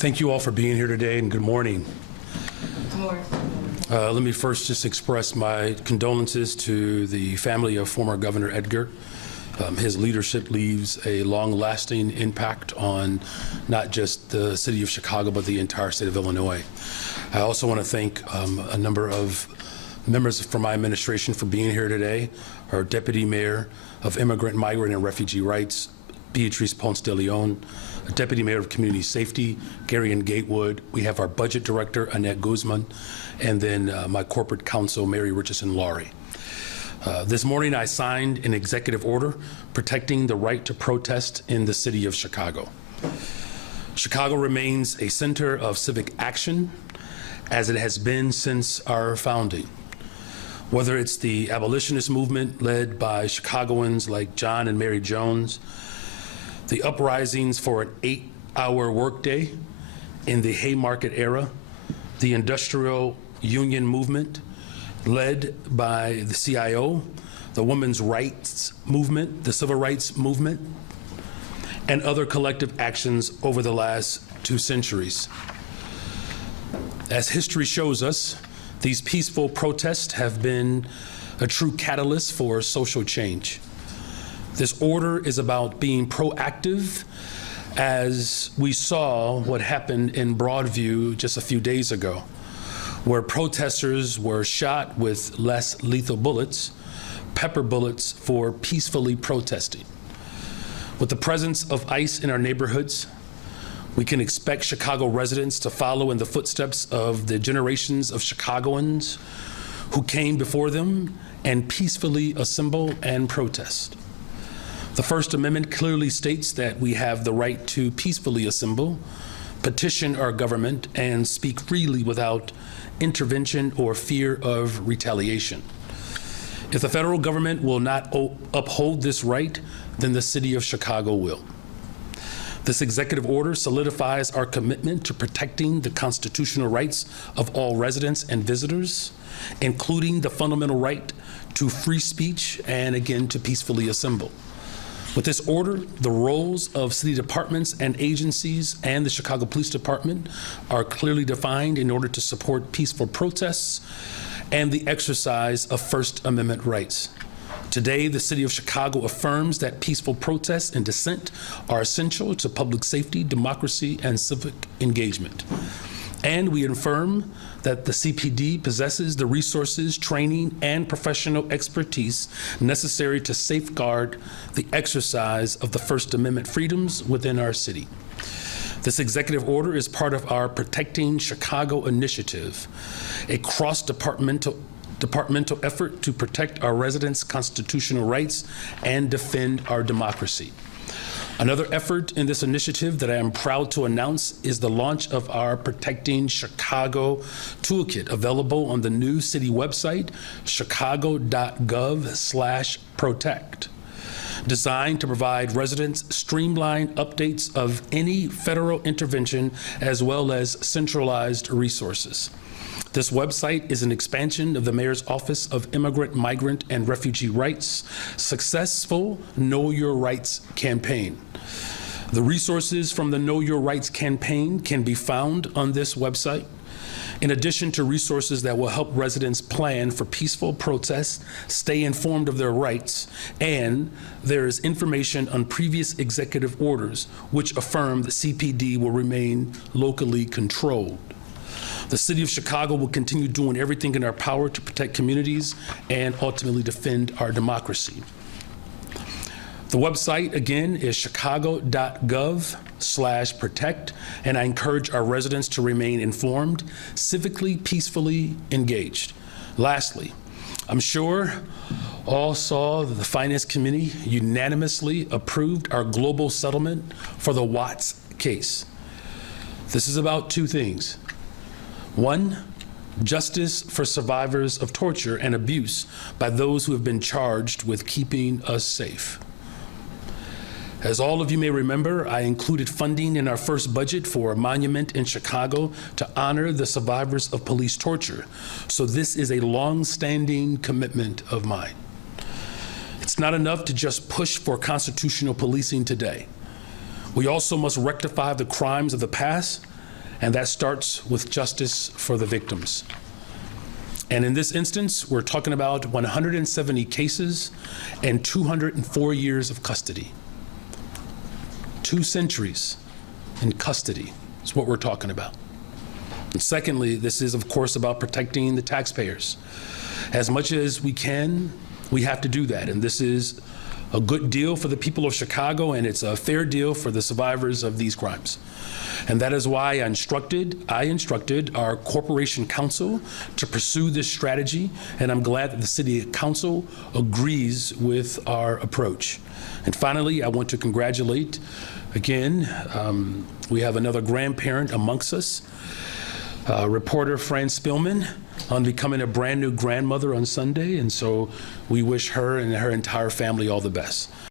Thank you all for being here today, and good morning. Good morning. Let me first just express my condolences to the family of former Governor Edgar. His leadership leaves a long-lasting impact on not just the city of Chicago, but the entire state of Illinois. I also want to thank a number of members from my administration for being here today. Our Deputy Mayor of Immigrant, Migrant, and Refugee Rights, Beatrice Ponce de Leon, Deputy Mayor of Community Safety, Gary and Gatewood. We have our Budget Director, Annette Guzman, and then my Corporate Counsel, Mary Richardson Laurie. This morning, I signed an executive order protecting the right to protest in the city of Chicago. Chicago remains a center of civic action, as it has been since our founding. Whether it's the abolitionist movement led by Chicagoans like John and Mary Jones, the uprisings for an 8-hour workday in the Haymarket era, the industrial union movement led by the CIO, the women's rights movement, the civil rights movement, and other collective actions over the last 2 centuries. As history shows us, these peaceful protests have been a true catalyst for social change. This order is about being proactive, as we saw what happened in Broadview just a few days ago, where protesters were shot with less lethal bullets, pepper bullets, for peacefully protesting. With the presence of ICE in our neighborhoods, we can expect Chicago residents to follow in the footsteps of the generations of Chicagoans who came before them and peacefully assemble and protest. The First Amendment clearly states that we have the right to peacefully assemble, petition our government, and speak freely without intervention or fear of retaliation. If the federal government will not uphold this right, then the city of Chicago will. This executive order solidifies our commitment to protecting the constitutional rights of all residents and visitors, including the fundamental right to free speech and, again, to peacefully assemble. With this order, the roles of city departments and agencies and the Chicago Police Department are clearly defined in order to support peaceful protests and the exercise of First Amendment rights. Today, the city of Chicago affirms that peaceful protests and dissent are essential to public safety, democracy, and civic engagement. And we affirm that the CPD possesses the resources, training, and professional expertise necessary to safeguard the exercise of the First Amendment freedoms within our city. This executive order is part of our Protecting Chicago initiative, a cross-departmental effort to protect our residents' constitutional rights and defend our democracy. Another effort in this initiative that I am proud to announce is the launch of our Protecting Chicago Toolkit, available on the new city website, chicago.gov/protect. Designed to provide residents streamlined updates of any federal intervention as well as centralized resources. This website is an expansion of the Mayor's Office of Immigrant, Migrant, and Refugee Rights' successful Know Your Rights campaign. The resources from the Know Your Rights campaign can be found on this website, in addition to resources that will help residents plan for peaceful protests, stay informed of their rights, and there is information on previous executive orders which affirm the CPD will remain locally controlled. The city of Chicago will continue doing everything in our power to protect communities and ultimately defend our democracy. The website, again, is chicago.gov/protect, and I encourage our residents to remain informed, civically, peacefully engaged. Lastly, I'm sure all saw that the Finance Committee unanimously approved our global settlement for the Watts case. This is about 2 things. 1, justice for survivors of torture and abuse by those who have been charged with keeping us safe. As all of you may remember, I included funding in our first budget for a monument in Chicago to honor the survivors of police torture. So this is a long-standing commitment of mine. It's not enough to just push for constitutional policing today. We also must rectify the crimes of the past and that starts with justice for the victims. And in this instance, we're talking about 170 cases and 204 years of custody. 2 centuries in custody is what we're talking about. And secondly, this is, of course, about protecting the taxpayers. As much as we can, we have to do that. And this is a good deal for the people of Chicago, and it's a fair deal for the survivors of these crimes. And that is why I instructed our corporation counsel to pursue this strategy, and I'm glad that the city council agrees with our approach. And finally, I want to congratulate, again, we have another grandparent amongst us, reporter Fran Spillman, on becoming a brand new grandmother on Sunday, and so we wish her and her entire family all the best.